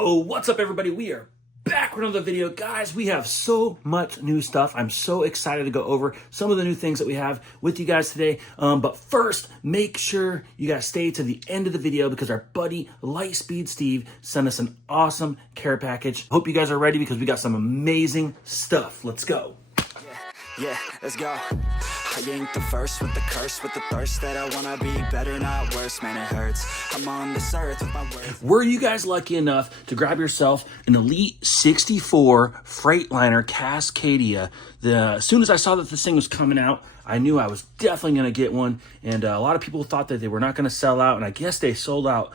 Yo, what's up everybody? We are back with another video. Guys, we have so much new stuff. I'm so excited to go over some of the new things that we have with you guys today. But first, make sure you guys stay to the end of the video because our buddy Lightspeed Steve sent us an awesome care package. Hope you guys are ready because we got some amazing stuff. Let's go. Yeah, let's go. I ain't the first with the curse, with the thirst that I wanna be better, not worse, man, it hurts. I'm on this earth with my words. Were you guys lucky enough to grab yourself an Elite 64 Freightliner Cascadia? As soon as I saw that this thing was coming out, I knew I was definitely going to get one. And a lot of people thought that they were not going to sell out, and I guess they sold out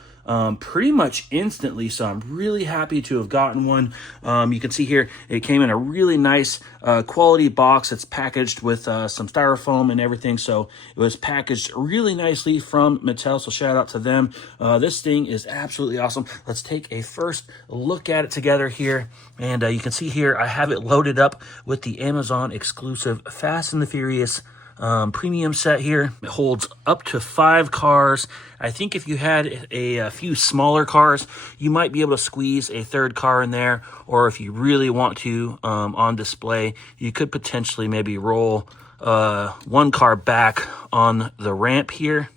pretty much instantly. So I'm really happy to have gotten one. You can see here, it came in a really nice quality box. It's packaged with some styrofoam and everything. So it was packaged really nicely from Mattel. So shout out to them. This thing is absolutely awesome. Let's take a first look at it together here. And you can see here, I have it loaded up with the Amazon exclusive Fast and the Furious premium set here. It holds up to 5 cars. I think if you had a few smaller cars, you might be able to squeeze a third car in there, or if you really want to on display, you could potentially maybe roll one car back on the ramp here,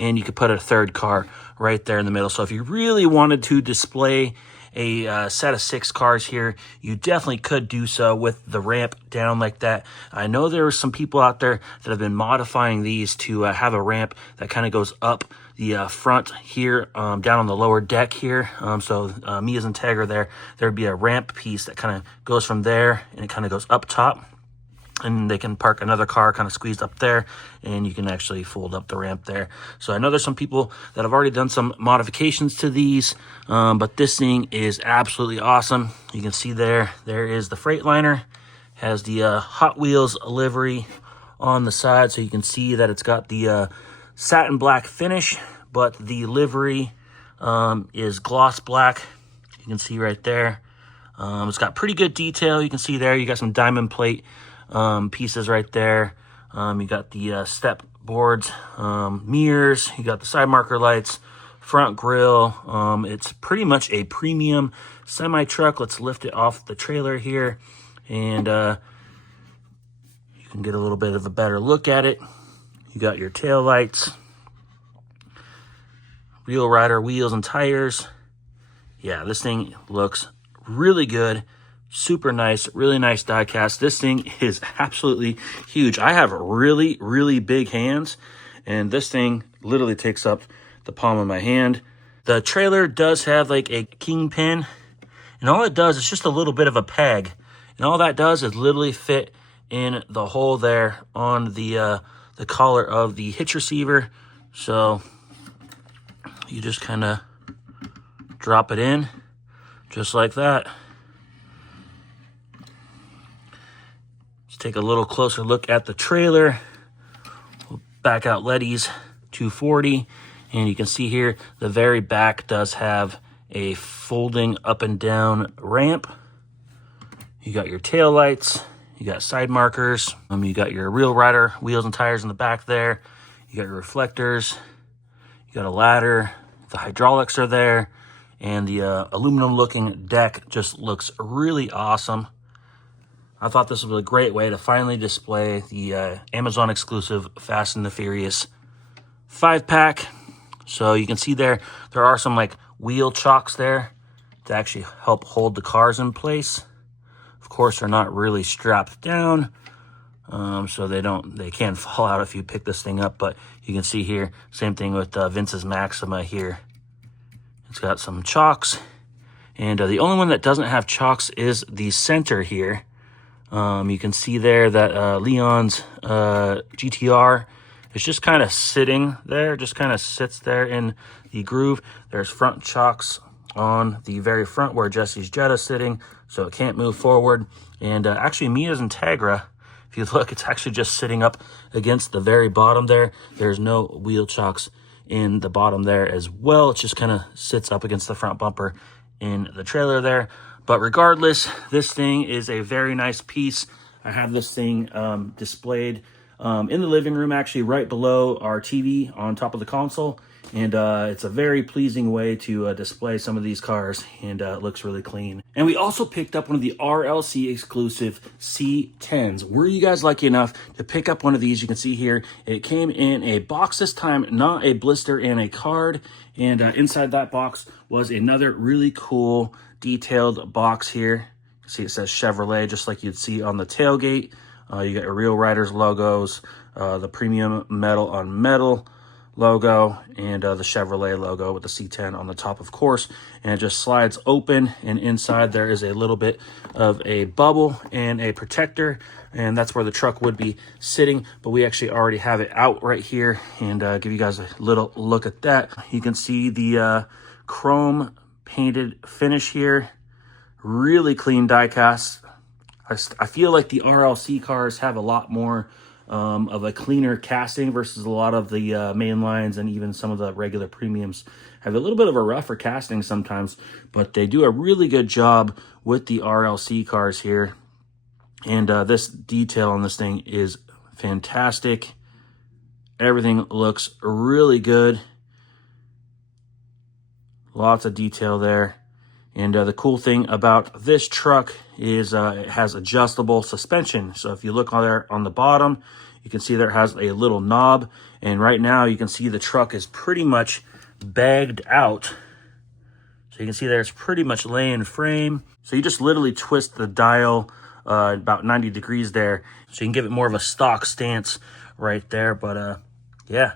and you could put a third car right there in the middle. So if you really wanted to display a set of 6 cars here, you definitely could do so with the ramp down like that. I know there are some people out there that have been modifying these to have a ramp that kind of goes up the front here, down on the lower deck here. So me as Integra there'd be a ramp piece that kind of goes from there and it kind of goes up top. And they can park another car kind of squeezed up there, and you can actually fold up the ramp there. So I know there's some people that have already done some modifications to these, but this thing is absolutely awesome. You can see there is the Freightliner, has the Hot Wheels livery on the side, so you can see that it's got the satin black finish, but the livery is gloss black. You can see right there. It's got pretty good detail. You can see there, you got some diamond plate pieces right there. You got the step boards, mirrors, you got the side marker lights, front grille. It's pretty much a premium semi truck. Let's lift it off the trailer here, and you can get a little bit of a better look at it. You got your tail lights, Real Rider wheels and tires. Yeah, this thing looks really good. Super nice, really nice diecast. This thing is absolutely huge. I have really, really big hands, and this thing literally takes up the palm of my hand. The trailer does have like a kingpin, and all it does is just a little bit of a peg, and all that does is literally fit in the hole there on the collar of the hitch receiver. So you just kind of drop it in just like that. Take a little closer look at the trailer. We'll back out Letty's 240, and you can see here the very back does have a folding up and down ramp. You got your tail lights, you got side markers, you got your Real Rider wheels and tires in the back there, you got your reflectors, you got a ladder, the hydraulics are there, and the aluminum looking deck just looks really awesome. I thought this was a great way to finally display the Amazon exclusive Fast and the Furious 5-pack. So you can see there are some like wheel chocks there to actually help hold the cars in place. Of course, they're not really strapped down, so they can fall out if you pick this thing up. But you can see here, same thing with Vince's Maxima here. It's got some chocks, and the only one that doesn't have chocks is the center here. You can see there that Leon's GTR is just kind of sitting there, just kind of sits there in the groove. There's front chocks on the very front where Jesse's Jetta's sitting, so it can't move forward. And actually, Mia's Integra, if you look, it's actually just sitting up against the very bottom there. There's no wheel chocks in the bottom there as well. It just kind of sits up against the front bumper in the trailer there. But regardless, this thing is a very nice piece. I have this thing displayed in the living room, actually right below our TV on top of the console. and it's a very pleasing way to display some of these cars, and it looks really clean. And we also picked up one of the RLC exclusive C10s. Were you guys lucky enough to pick up one of these? You can see here it came in a box this time, not a blister and a card, and inside that box was another really cool detailed box here. You see it says Chevrolet, just like you'd see on the tailgate. You got your Real Riders logos, the premium metal on metal logo, and the Chevrolet logo with the C10 on the top, of course. And it just slides open, and inside there is a little bit of a bubble and a protector, and that's where the truck would be sitting. But we actually already have it out right here, and give you guys a little look at that. You can see the chrome painted finish here. Really clean diecast. I feel like the RLC cars have a lot more of a cleaner casting versus a lot of the main lines, and even some of the regular premiums have a little bit of a rougher casting sometimes, but they do a really good job with the RLC cars here. And this detail on this thing is fantastic. Everything looks really good. Lots of detail there. And the cool thing about this truck is it has adjustable suspension. So if you look on there on the bottom, you can see there it has a little knob. And right now you can see the truck is pretty much bagged out. So you can see there it's pretty much laying frame. So you just literally twist the dial about 90 degrees there. So you can give it more of a stock stance right there. But yeah,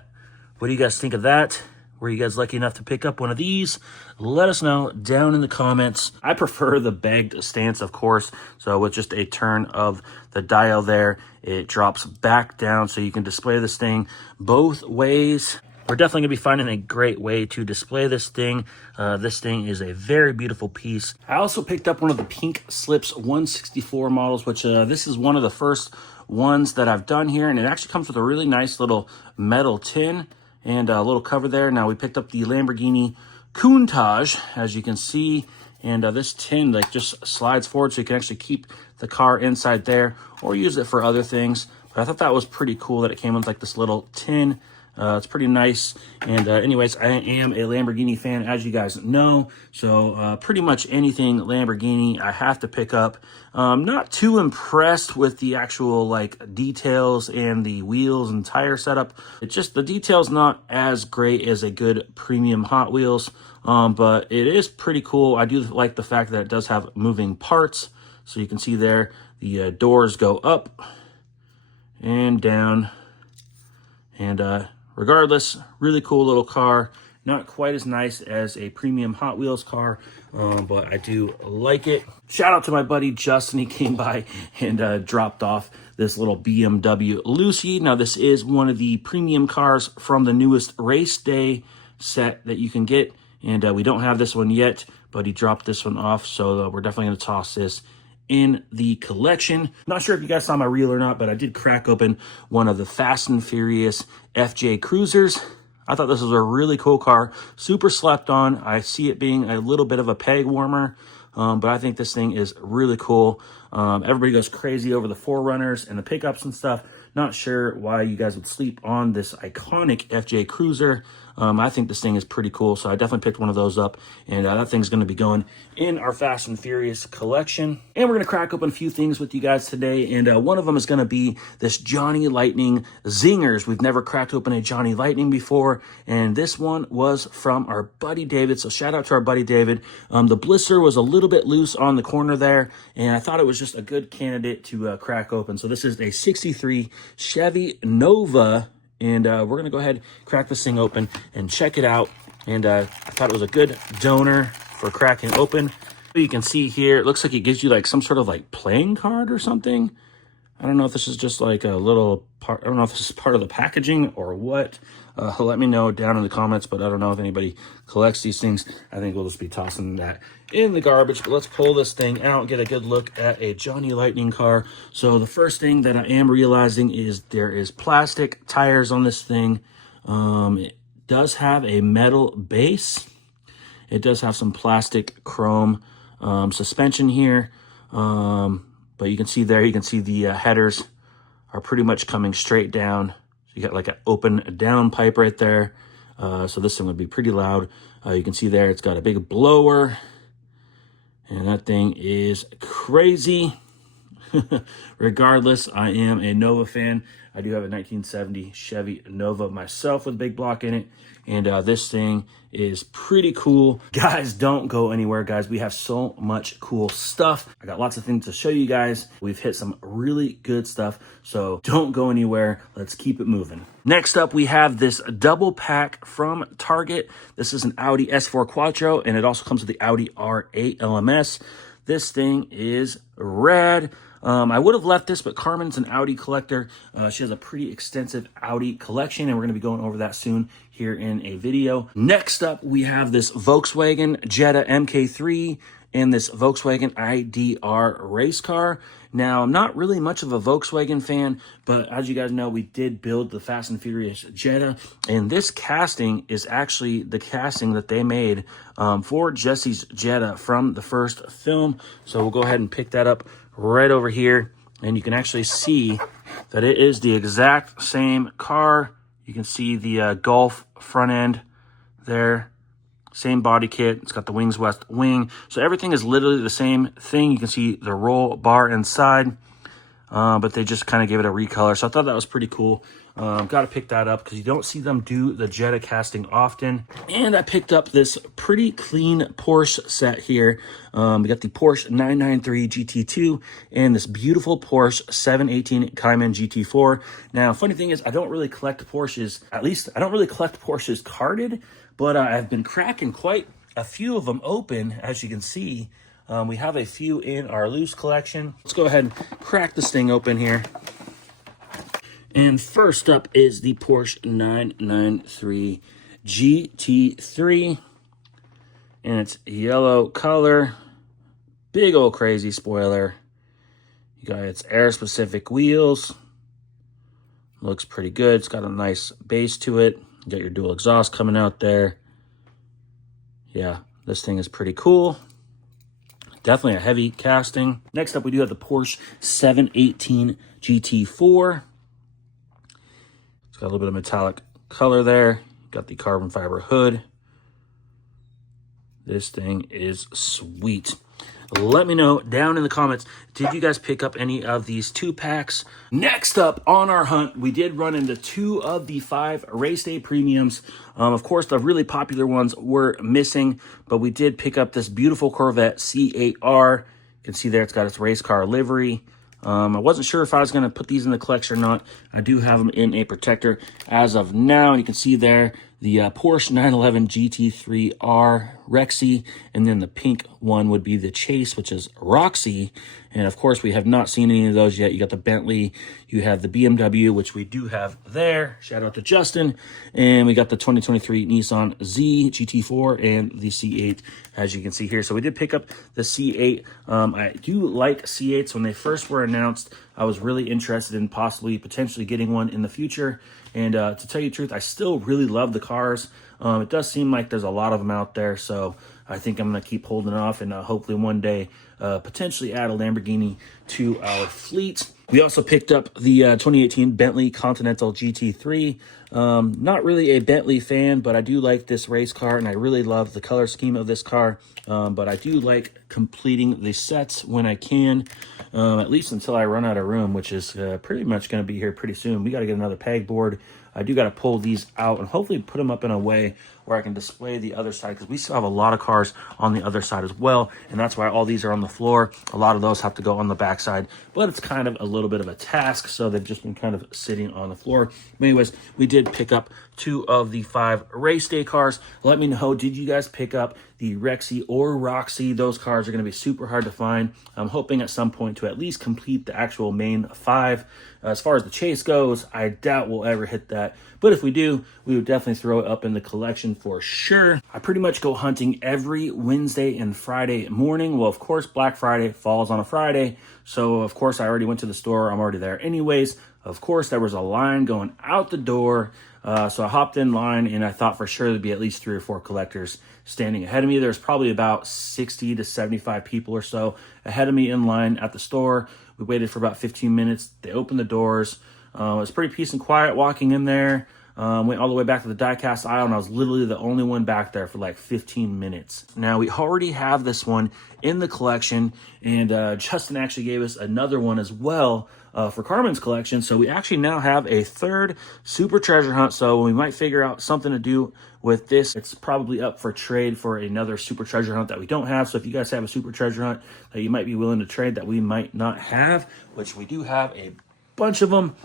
what do you guys think of that? Were you guys lucky enough to pick up one of these? Let us know down in the comments. I prefer the bagged stance, of course. So with just a turn of the dial there, it drops back down so you can display this thing both ways. We're definitely going to be finding a great way to display this thing. This thing is a very beautiful piece. I also picked up one of the Pink Slips 164 models, which this is one of the first ones that I've done here. And it actually comes with a really nice little metal tin and a little cover there. Now we picked up the Lamborghini Countach, as you can see, and this tin like just slides forward so you can actually keep the car inside there or use it for other things. But I thought that was pretty cool that it came with like this little tin. It's pretty nice. And anyways, I am a Lamborghini fan, as you guys know. So pretty much anything Lamborghini I have to pick up. Not too impressed with the actual like details and the wheels and tire setup. It's just the detail's not as great as a good premium Hot Wheels. But it is pretty cool. I do like the fact that it does have moving parts. So you can see there, the doors go up and down. And regardless, really cool little car. Not quite as nice as a premium Hot Wheels car, but I do like it. Shout out to my buddy Justin. He came by and dropped off this little BMW Lucy. Now, this is one of the premium cars from the newest race day set that you can get. And we don't have this one yet, but he dropped this one off. So we're definitely going to toss this in the collection. Not sure if you guys saw my reel or not, but I did crack open one of the Fast and Furious FJ Cruisers. I thought this was a really cool car, super slept on. I see it being a little bit of a peg warmer, but I think this thing is really cool. Everybody goes crazy over the 4Runners and the pickups and stuff. Not sure why you guys would sleep on this iconic FJ Cruiser. I think this thing is pretty cool, so I definitely picked one of those up, and that thing's going to be going in our Fast and Furious collection. And we're going to crack open a few things with you guys today, and one of them is going to be this Johnny Lightning Zingers. We've never cracked open a Johnny Lightning before, and this one was from our buddy David, so shout out to our buddy David. The blister was a little bit loose on the corner there, and I thought it was just a good candidate to crack open. So this is a 63 Chevy Nova, and we're going to go ahead, crack this thing open, and check it out. And I thought it was a good donor for cracking open. You can see here, it looks like it gives you like some sort of like playing card or something. I don't know if this is just like a little part. I don't know if this is part of the packaging or what. Let me know down in the comments, but I don't know if anybody collects these things. I think we'll just be tossing that in the garbage. But let's pull this thing out, get a good look at a Johnny Lightning car. So the first thing that I am realizing is there is plastic tires on this thing. It does have a metal base. It does have some plastic chrome suspension here. But you can see there, you can see the headers are pretty much coming straight down. So you got like an open down pipe right there. So this thing would be pretty loud. You can see there it's got a big blower, and that thing is crazy. Regardless, I am a Nova fan. I do have a 1970 Chevy Nova myself with a big block in it, and this thing is pretty cool. Guys, don't go anywhere, guys. We have so much cool stuff. I got lots of things to show you guys. We've hit some really good stuff, so don't go anywhere. Let's keep it moving. Next up, we have this double pack from Target. This is an Audi S4 Quattro, and it also comes with the Audi R8 LMS. This thing is rad. I would have left this, but Karmen's an Audi collector. She has a pretty extensive Audi collection, and we're going to be going over that soon here in a video. Next up, we have this Volkswagen Jetta MK3 and this Volkswagen IDR race car. Now, I'm not really much of a Volkswagen fan, but as you guys know, we did build the Fast and Furious Jetta, and this casting is actually the casting that they made for Jesse's Jetta from the first film. So we'll go ahead and pick that up right over here, and you can actually see that it is the exact same car. You can see the Golf front end there. Same body kit. It's got the Wings West wing. So everything is literally the same thing. You can see the roll bar inside, but they just kind of gave it a recolor. So I thought that was pretty cool. Got to pick that up because you don't see them do the Jetta casting often. And I picked up this pretty clean Porsche set here. We got the Porsche 993 GT2 and this beautiful Porsche 718 Cayman GT4. Now, funny thing is, I don't really collect Porsches. At least I don't really collect Porsches carded, but I've been cracking quite a few of them open, as you can see. We have a few in our loose collection. Let's go ahead and crack this thing open here. And first up is the Porsche 993 GT3. And it's yellow color. Big old crazy spoiler. You got its air-specific wheels. Looks pretty good. It's got a nice base to it. You got your dual exhaust coming out there. Yeah, this thing is pretty cool. Definitely a heavy casting. Next up, we do have the Porsche 718 GT4. It's got a little bit of metallic color there. Got the carbon fiber hood. This thing is sweet. Let me know down in the comments, did you guys pick up any of these 2-packs? Next up on our hunt, we did run into 2 of the 5 race day premiums. Of course, the really popular ones were missing, but we did pick up this beautiful Corvette C8R. You can see there it's got its race car livery. I wasn't sure if I was going to put these in the collection or not. I do have them in a protector as of now. And you can see there the Porsche 911 GT3R Rexy, and then the pink one would be the Chase, which is Roxy. And of course, we have not seen any of those yet. You got the Bentley, you have the BMW, which we do have there. Shout out to Justin. And we got the 2023 Nissan Z GT4 and the C8, as you can see here. So we did pick up the C8. I do like C8s. When they first were announced, I was really interested in potentially getting one in the future. And to tell you the truth, I still really love the cars. It does seem like there's a lot of them out there, so I think I'm going to keep holding off and hopefully one day potentially add a Lamborghini to our fleet. We also picked up the 2018 Bentley Continental GT3. Not really a Bentley fan, but I do like this race car, and I really love the color scheme of this car. But I do like completing the sets when I can, at least until I run out of room, which is pretty much going to be here pretty soon. We got to get another pegboard. I do got to pull these out and hopefully put them up in a way where I can display the other side, because we still have a lot of cars on the other side as well, and that's why all these are on the floor. A lot of those have to go on the back side, but it's kind of a little bit of a task, so they've just been kind of sitting on the floor. But anyways, we did pick up 2 of the 5 race day cars. Let me know, did you guys pick up the Rexy or Roxy? Those cars are going to be super hard to find. I'm hoping at some point to at least complete the actual main 5. As far as the Chase goes, I doubt we'll ever hit that. But if we do, we would definitely throw it up in the collection for sure. I pretty much go hunting every Wednesday and Friday morning. Well, of course, Black Friday falls on a Friday. So, of course, I already went to the store. I'm already there anyways. Of course, there was a line going out the door. So I hopped in line, and I thought for sure there'd be at least 3 or 4 collectors standing ahead of me. There's probably about 60 to 75 people or so ahead of me in line at the store. We waited for about 15 minutes. They opened the doors. It was pretty peace and quiet walking in there. Went all the way back to the diecast aisle, and I was literally the only one back there for like 15 minutes. Now, we already have this one in the collection, and Justin actually gave us another one as well for Karmen's collection. So we actually now have a third Super Treasure Hunt. So we might figure out something to do with this. It's probably up for trade for another Super Treasure Hunt that we don't have. So if you guys have a Super Treasure Hunt that you might be willing to trade that we might not have, which we do have a bunch of them,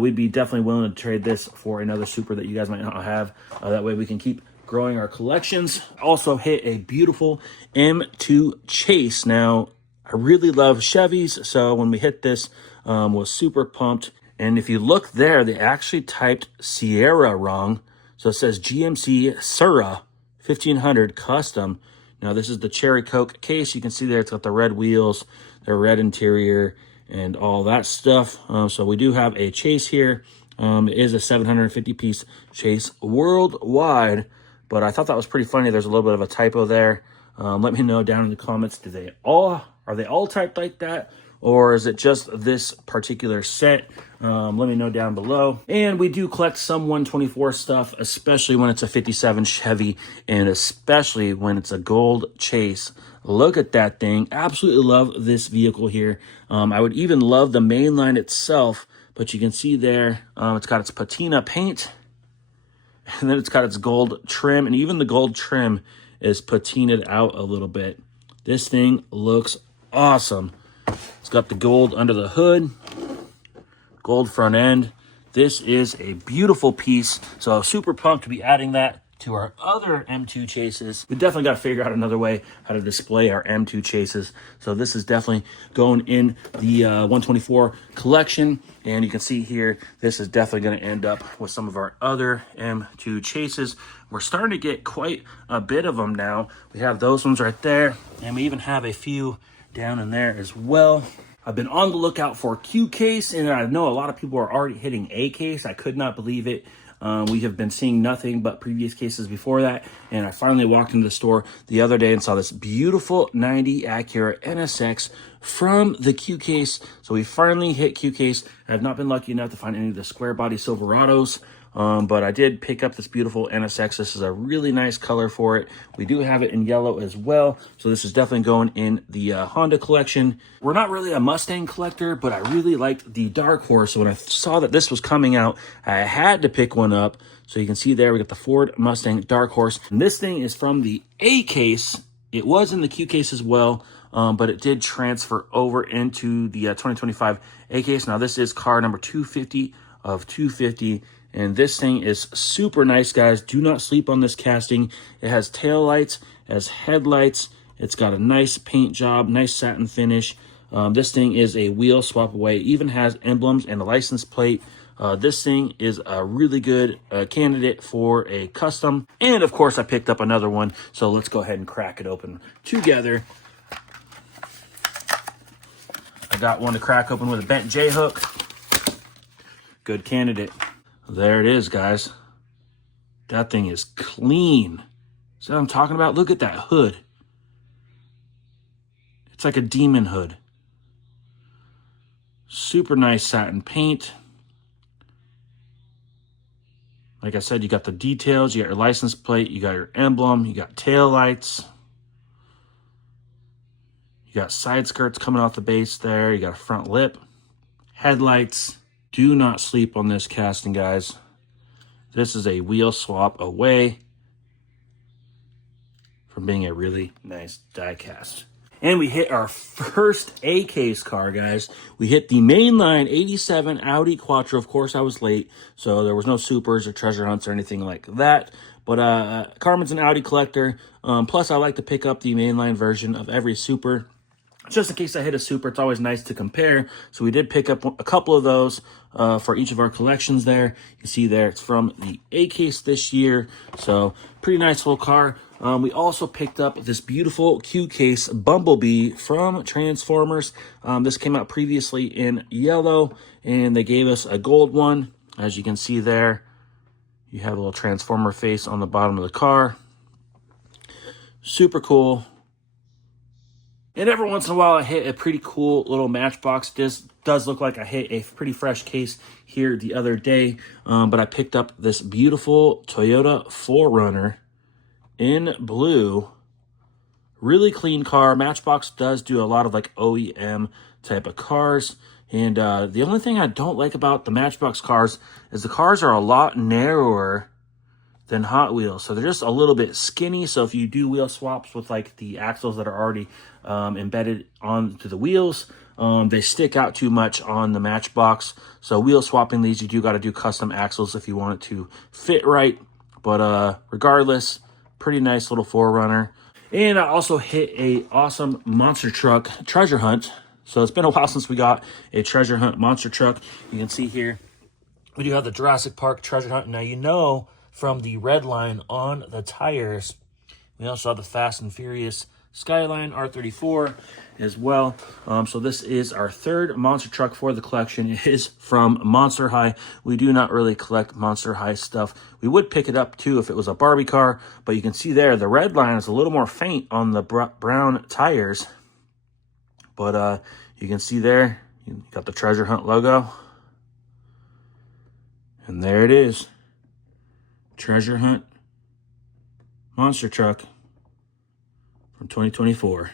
we'd be definitely willing to trade this for another Super that you guys might not have. That way we can keep growing our collections. Also hit a beautiful M2 Chase. Now, I really love Chevys, so when we hit this, was super pumped. And if you look there, they actually typed Sierra wrong. So it says GMC Sierra 1500 Custom. Now, this is the Cherry Coke case. You can see there it's got the red wheels, the red interior, and all that stuff. So we do have a Chase here. It is a 750-piece Chase worldwide, but I thought that was pretty funny. There's a little bit of a typo there. Let me know down in the comments, are they all typed like that, or is it just this particular set? Let me know down below. And we do collect some 124 stuff, especially when it's a 57 Chevy, and especially when it's a gold Chase. Look at that thing. Absolutely love this vehicle here. I would even love the main line itself, but you can see there, it's got its patina paint, and then it's got its gold trim, and even the gold trim is patinaed out a little bit. This thing looks awesome. It's got the gold under the hood, gold front end. This is a beautiful piece, so super pumped to be adding that to our other M2 Chases. We definitely got to figure out another way how to display our M2 Chases. So this is definitely going in the 124 collection. And you can see here, this is definitely going to end up with some of our other M2 Chases. We're starting to get quite a bit of them now. We have those ones right there, and we even have a few down in there as well. I've been on the lookout for Q case, and I know a lot of people are already hitting A case. I could not believe it. We have been seeing nothing but previous cases before that, and I finally walked into the store the other day and saw this beautiful 90 Acura NSX from the Q case. So we finally hit Q case. I have not been lucky enough to find any of the square body Silverados, but I did pick up this beautiful NSX. This is a really nice color for it. We do have it in yellow as well, so this is definitely going in the Honda collection. We're not really a Mustang collector, but I really liked the Dark Horse. So when I saw that this was coming out, I had to pick one up. So you can see there, we got the Ford Mustang Dark Horse. And this thing is from the A case. It was in the Q case as well, but it did transfer over into the 2025 A case. Now this is car number 250 of 250. And this thing is super nice, guys. Do not sleep on this casting. It has tail lights, it has headlights. It's got a nice paint job, nice satin finish. This thing is a wheel swap away. It even has emblems and a license plate. This thing is a really good candidate for a custom. And of course, I picked up another one. So let's go ahead and crack it open together. I got one to crack open with a bent J-hook. Good candidate. There it is, guys. That thing is clean. See what I'm talking about? Look at that hood. It's like a demon hood. Super nice satin paint. Like I said, you got the details, you got your license plate, you got your emblem, you got tail lights. You got side skirts coming off the base there, you got a front lip, headlights. Do not sleep on this casting, guys. This is a wheel swap away from being a really nice die cast. And we hit our first A case car, guys. We hit the mainline 87 Audi Quattro. Of course, I was late, so there was no supers or treasure hunts or anything like that. But Karmen's an Audi collector. Plus, I like to pick up the mainline version of every super. Just in case I hit a super, it's always nice to compare. So we did pick up a couple of those for each of our collections there. You see there, it's from the A case this year. So pretty nice little car. We also picked up this beautiful Q case Bumblebee from Transformers. This came out previously in yellow, and they gave us a gold one. As you can see there, you have a little Transformer face on the bottom of the car. Super cool. And every once in a while, I hit a pretty cool little Matchbox. This does look like I hit a pretty fresh case here the other day. But I picked up this beautiful Toyota 4Runner in blue. Really clean car. Matchbox does do a lot of like OEM type of cars. And the only thing I don't like about the Matchbox cars is the cars are a lot narrower than Hot Wheels. So they're just a little bit skinny. So if you do wheel swaps with like the axles that are already embedded onto the wheels, they stick out too much on the Matchbox. So wheel swapping these, you do got to do custom axles if you want it to fit right. But regardless, pretty nice little 4Runner. And I also hit a awesome monster truck treasure hunt. So it's been a while since we got a treasure hunt monster truck. You can see here, we do have the Jurassic Park treasure hunt. Now, you know, from the red line on the tires, we also have the Fast and Furious Skyline R34 as well. So this is our third monster truck for the collection. It is from Monster High. We do not really collect Monster High stuff. We would pick it up too if it was a Barbie car, but you can see there the red line is a little more faint on the brown tires. But you can see there, you got the treasure hunt logo. And there it is. Treasure hunt monster truck from 2024.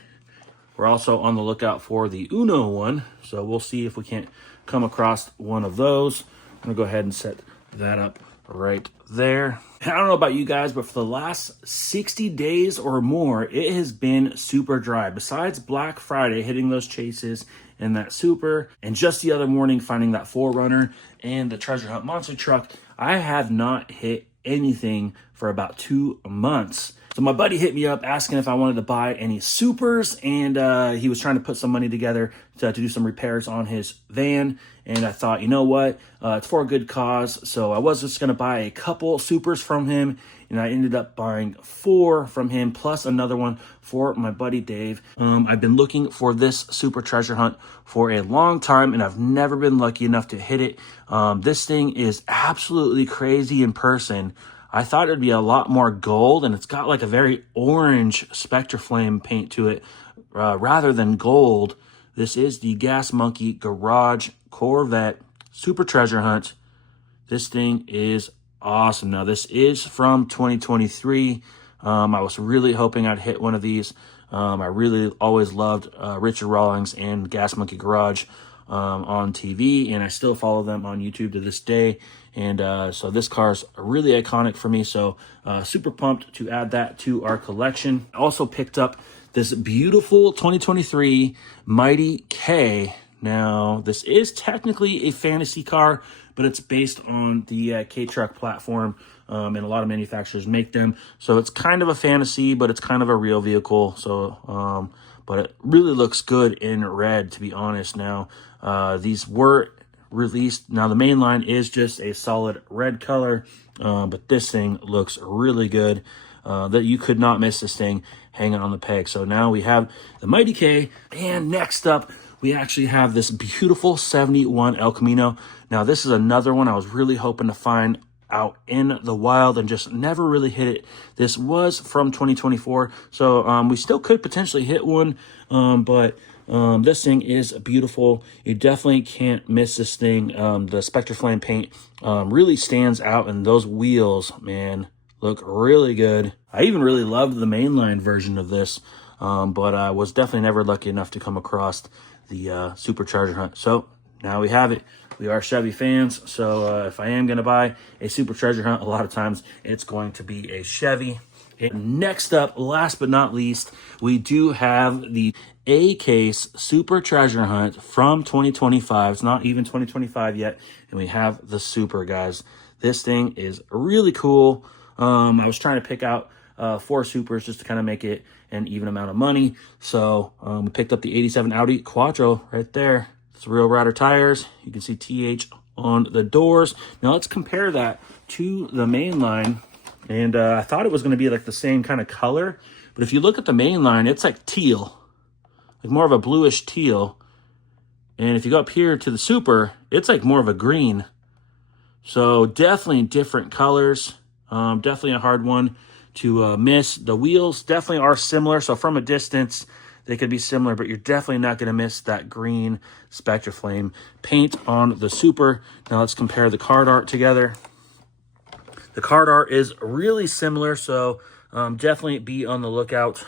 We're also on the lookout for the Uno one, so we'll see if we can't come across one of those. I'm gonna go ahead and set that up right there. I don't know about you guys, but for the last 60 days or more, it has been super dry. Besides Black Friday hitting those chases and that super, and just the other morning finding that 4Runner and the treasure hunt monster truck, I have not hit anything for about 2 months. So my buddy hit me up asking if I wanted to buy any supers, and he was trying to put some money together to do some repairs on his van. And I thought, you know what, it's for a good cause. So I was just going to buy a couple supers from him, and I ended up buying 4 from him, plus another one for my buddy Dave. I've been looking for this super treasure hunt for a long time, and I've never been lucky enough to hit it. This thing is absolutely crazy in person. I thought it'd be a lot more gold, and it's got like a very orange Spectraflame paint to it rather than gold. This is the Gas Monkey Garage Corvette Super Treasure Hunt. This thing is awesome. Now, this is from 2023. I was really hoping I'd hit one of these. I really always loved Richard Rawlings and Gas Monkey Garage on TV, and I still follow them on YouTube to this day. And so this car's really iconic for me. So super pumped to add that to our collection. I also picked up this beautiful 2023 Mighty K. Now, this is technically a fantasy car, but it's based on the K-Truck platform, and a lot of manufacturers make them. So it's kind of a fantasy, but it's kind of a real vehicle. So, but it really looks good in red, to be honest. Now, these were released. Now, the main line is just a solid red color, but this thing looks really good. That you could not miss this thing hanging on the peg. So now we have the Mighty K, and next up, we actually have this beautiful 71 El Camino. Now, this is another one I was really hoping to find out in the wild and just never really hit it. This was from 2024, so we still could potentially hit one, but this thing is beautiful. You definitely can't miss this thing. The Spectraflame paint really stands out, and those wheels, man, look really good. I even really loved the mainline version of this, but I was definitely never lucky enough to come across the Super Treasure Hunt. So now we have it. We are Chevy fans, so if I am going to buy a Super Treasure Hunt, a lot of times it's going to be a Chevy. And next up, last but not least, we do have the A-Case Super Treasure Hunt from 2025. It's not even 2025 yet, and we have the Super, guys. This thing is really cool. I was trying to pick out 4 Supers just to kind of make it an even amount of money. So we picked up the 87 Audi Quattro right there. It's real rider tires. You can see TH on the doors. Now let's compare that to the main line. And I thought it was going to be like the same kind of color. But if you look at the main line, it's like teal. Like more of a bluish teal. And if you go up here to the Super, it's like more of a green. So definitely different colors. Definitely a hard one to miss. The wheels definitely are similar. So from a distance, they could be similar, but you're definitely not going to miss that green Spectraflame paint on the Super. Now let's compare the card art together. The card art is really similar, so definitely be on the lookout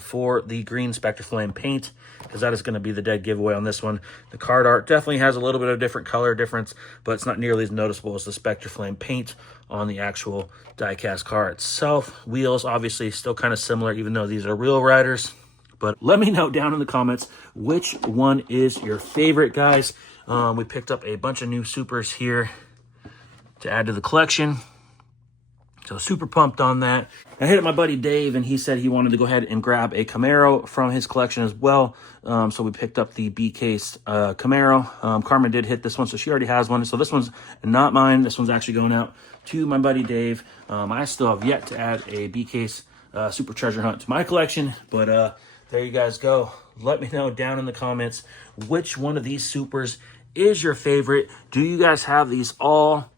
for the green Spectraflame paint, because that is going to be the dead giveaway on this one. The card art definitely has a little bit of different color difference, but it's not nearly as noticeable as the Spectraflame paint on the actual diecast car itself. Wheels obviously still kind of similar, even though these are Wheel Riders. But let me know down in the comments which one is your favorite, guys. We picked up a bunch of new Supers here to add to the collection. So super pumped on that. I hit up my buddy Dave, and he said he wanted to go ahead and grab a Camaro from his collection as well. So we picked up the B-Case Camaro. Karmen did hit this one, so she already has one. So this one's not mine. This one's actually going out to my buddy Dave. I still have yet to add a B-Case Super Treasure Hunt to my collection, but there you guys go. Let me know down in the comments which one of these Supers is your favorite. Do you guys have these all?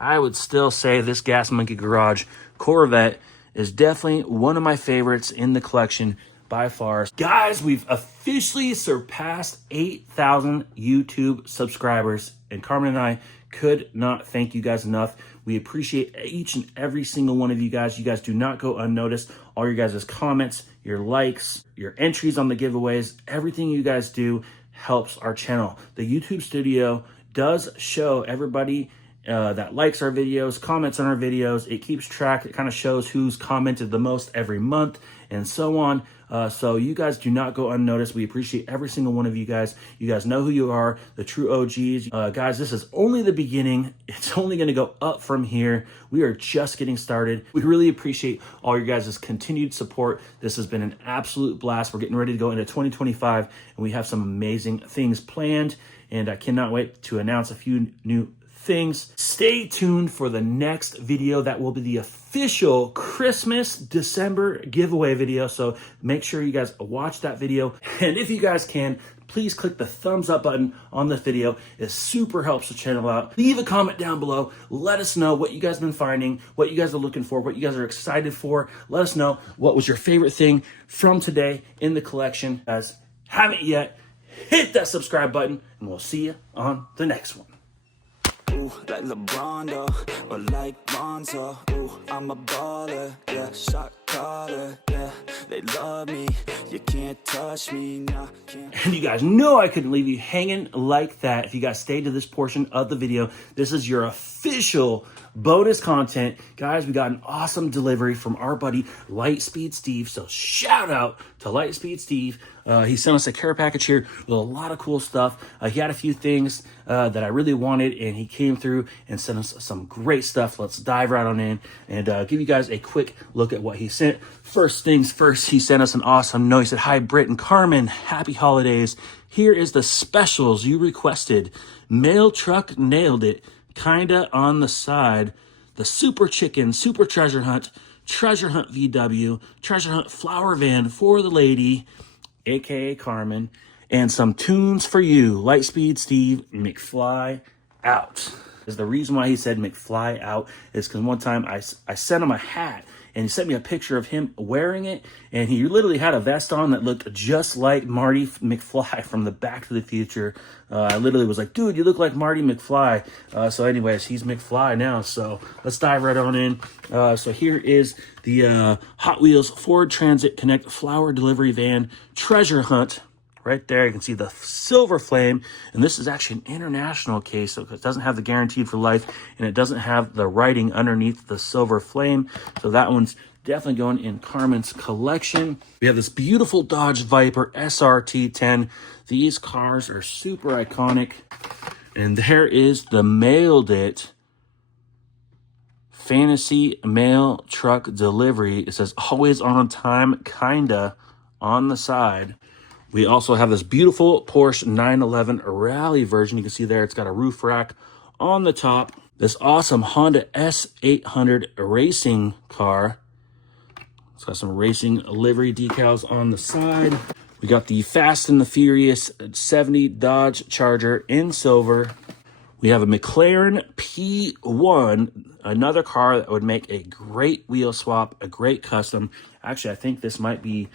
I would still say this Gas Monkey Garage Corvette is definitely one of my favorites in the collection by far. Guys, we've officially surpassed 8,000 YouTube subscribers, and Karmen and I could not thank you guys enough. We appreciate each and every single one of you guys. You guys do not go unnoticed. All your guys' comments, your likes, your entries on the giveaways, everything you guys do helps our channel. The YouTube studio does show everybody that likes our videos, comments on our videos. It keeps track. It kind of shows who's commented the most every month and so on. So you guys do not go unnoticed. We appreciate every single one of you guys. You guys know who you are, the true OGs. Guys, this is only the beginning. It's only going to go up from here. We are just getting started. We really appreciate all your guys' continued support. This has been an absolute blast. We're getting ready to go into 2025, and we have some amazing things planned, and I cannot wait to announce a few new things. Stay tuned for the next video. That will be the official Christmas December giveaway video, so make sure you guys watch that video. And if you guys can, please click the thumbs up button on the video. It super helps the channel out. Leave a comment down below. Let us know what you guys have been finding, what you guys are looking for, what you guys are excited for. Let us know what was your favorite thing from today in the collection. Guys, haven't yet, hit that subscribe button, and we'll see you on the next one. Ooh, like LeBron, though, or like Lonzo. Ooh, I'm a baller, yeah, shot caller, yeah. They love me, you can't touch me, nah, can't. And you guys know I couldn't leave you hanging like that if you guys stayed to this portion of the video. This is your official bonus content. Guys, we got an awesome delivery from our buddy Lightspeed Steve, so shout out to Lightspeed Steve. He sent us a care package here with a lot of cool stuff. He had a few things that I really wanted, and he came through and sent us some great stuff. Let's dive right on in and give you guys a quick look at what he sent. First things first, he sent us an awesome note. He said, "Hi, Brit and Karmen. Happy holidays. Here is the specials you requested. Mail truck nailed it. Kinda on the side. The Super Chicken, Super Treasure Hunt VW, Treasure Hunt Flower Van for the lady, aka Karmen, and some tunes for you. Lightspeed Steve, McFly out." Is the reason why he said McFly out is because one time I sent him a hat, and he sent me a picture of him wearing it, and he literally had a vest on that looked just like Marty McFly from the Back to the Future. I literally was like, dude, you look like Marty McFly. So anyways, he's McFly now, so let's dive right on in. So here is the Hot Wheels Ford Transit Connect Flower Delivery Van Treasure Hunt. Right there, you can see the silver flame, and this is actually an international case, so it doesn't have the guaranteed for life, and it doesn't have the writing underneath the silver flame, so that one's definitely going in Karmen's collection. We have this beautiful Dodge Viper SRT 10. These cars are super iconic, and there is the Mailed It Fantasy Mail Truck Delivery. It says always on time, kinda on the side. We also have this beautiful Porsche 911 Rally version. You can see there it's got a roof rack on the top. This awesome Honda S800 racing car. It's got some racing livery decals on the side. We got the Fast and the Furious 70 Dodge Charger in silver. We have a McLaren P1, another car that would make a great wheel swap, a great custom. Actually, I think this might be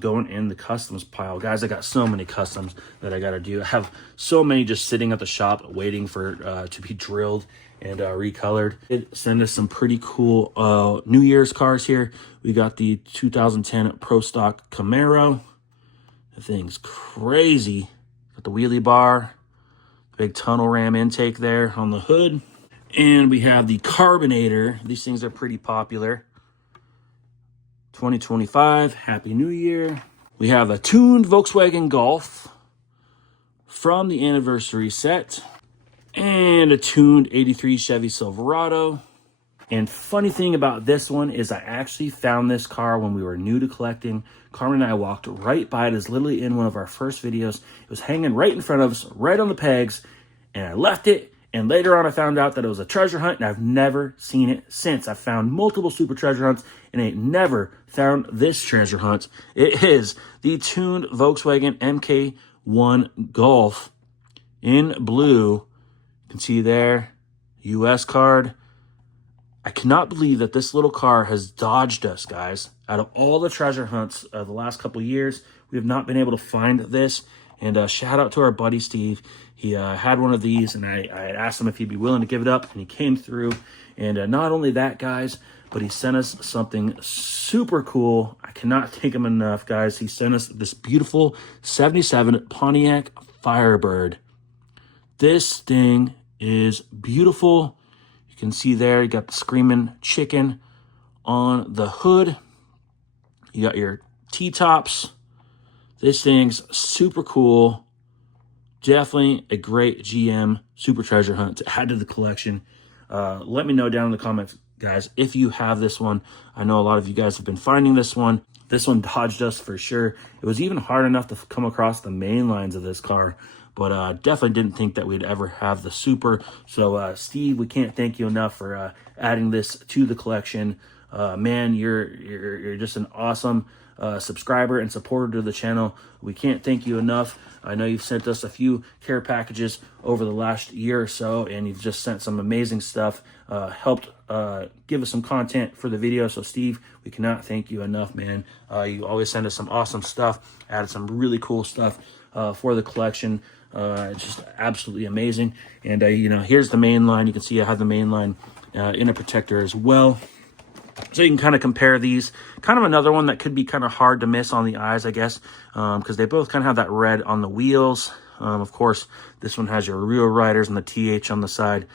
going in the customs pile. Guys, I got so many customs that I got to do. I have so many just sitting at the shop waiting for to be drilled and recolored. It sent us some pretty cool New Year's cars here. We got the 2010 Pro Stock Camaro. The thing's crazy. Got the wheelie bar, big tunnel ram intake there on the hood. And we have the Carbonator. These things are pretty popular. 2025, Happy New Year. We have a tuned Volkswagen Golf from the anniversary set. And a tuned 83 Chevy Silverado. And funny thing about this one is I actually found this car when we were new to collecting. Carmen and I walked right by it. It's literally in one of our first videos. It was hanging right in front of us, right on the pegs. And I left it. And later on, I found out that it was a treasure hunt, and I've never seen it since. I've found multiple super treasure hunts, and I ain't never found this treasure hunt. It is the tuned Volkswagen MK1 Golf in blue. You can see there, US card. I cannot believe that this little car has dodged us, guys. Out of all the treasure hunts of the last couple of years, we have not been able to find this. And shout out to our buddy Steve. He had one of these, and I had asked him if he'd be willing to give it up, and he came through. And not only that, guys, but he sent us something super cool. I cannot thank him enough, guys. He sent us this beautiful 77 Pontiac Firebird. This thing is beautiful. You can see there, you got the Screaming Chicken on the hood. You got your T-tops. This thing's super cool. Definitely a great GM super treasure hunt to add to the collection. Let me know down in the comments, guys, if you have this one. I know a lot of you guys have been finding this one. This one dodged us for sure. It was even hard enough to come across the main lines of this car, but definitely didn't think that we'd ever have the super. So Steve, we can't thank you enough for adding this to the collection. Man, you're just an awesome subscriber and supporter to the channel. We can't thank you enough. I know you've sent us a few care packages over the last year or so, and you've just sent some amazing stuff, helped give us some content for the video. So Steve, we cannot thank you enough, man. You always send us some awesome stuff, added some really cool stuff for the collection. It's just absolutely amazing. And you know, here's the main line. You can see I have the main line in a protector as well. So you can kind of compare these. Kind of another one that could be kind of hard to miss on the eyes, I guess, because they both kind of have that red on the wheels. Of course, this one has your rear riders and the TH on the side.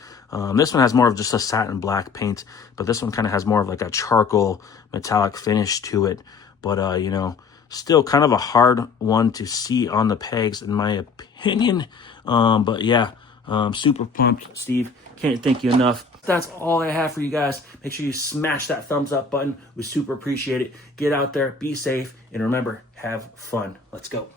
This one has more of just a satin black paint, but this one kind of has more of like a charcoal metallic finish to it. But, you know, still kind of a hard one to see on the pegs, in my opinion. But yeah, super pumped, Steve. Can't thank you enough. That's all I have for you guys. Make sure you smash that thumbs up button. We super appreciate it. Get out there, be safe, and remember, have fun. Let's go.